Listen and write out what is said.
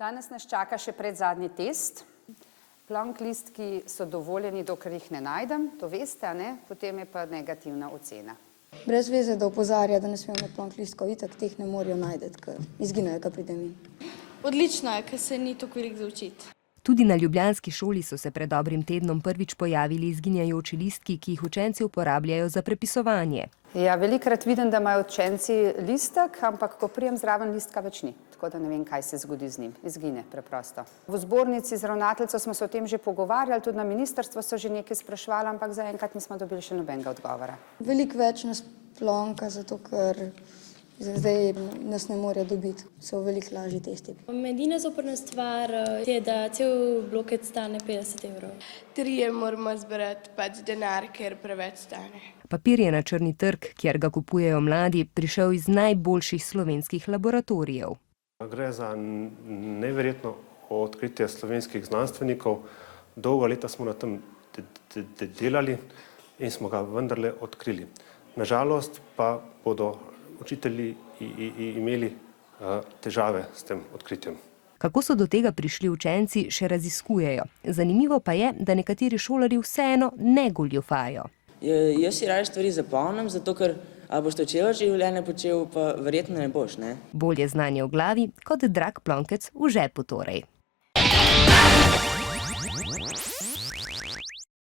Danes nas čaka še predzadnji test. Plonk listki so dovoljeni, dokler jih ne najdem, to veste, a ne? Potem je pa negativna ocena. Brez veze, da opozarja, da ne smemo imeti plonk listkov, itak teh ne morajo najti, ker izginejo, ko pride mi. Odlično je, ker se ni toliko veliko za učiti. Tudi na ljubljanski šoli so se pred dobrim tednom prvič pojavili izginjajoči listki, ki jih učenci uporabljajo za prepisovanje. Ja, velikokrat vidim, da imajo učenci listek, ampak ko prijem zraven listka več ni. Tako da ne vem, kaj se zgodi z njim. Izgine preprosto. V zbornici z ravnateljico smo se o tem že pogovarjali, tudi na ministrstvo so že nekaj sprašvali, ampak zaenkrat nismo dobili še nobenega odgovora. Veliko več nas plonka, zato ker zdaj nas ne morejo dobiti, so veliko lažji testi. Edina zoprna stvar je, da cel blokec stane 50 evrov. Trije moramo zbrati pač denar, ker preveč stane. Papir je na črni trg, kjer ga kupujejo mladi, prišel iz najboljših slovenskih laboratorijev. Gre za neverjetno odkritje slovenskih znanstvenikov. Dolga leta smo na tem delali in smo ga vendarle odkrili. Nažalost pa bodo učitelji imeli težave s tem odkritjem. Kako so do tega prišli učenci, še raziskujejo. Zanimivo pa je, da nekateri šolarji vseeno ne goljufajo. Jaz si raje stvari zapomnim, zato ker ali boš to celo življenje počel, pa verjetno ne boš, ne? Bolje znanje v glavi kot drag plonkec v žepu torej.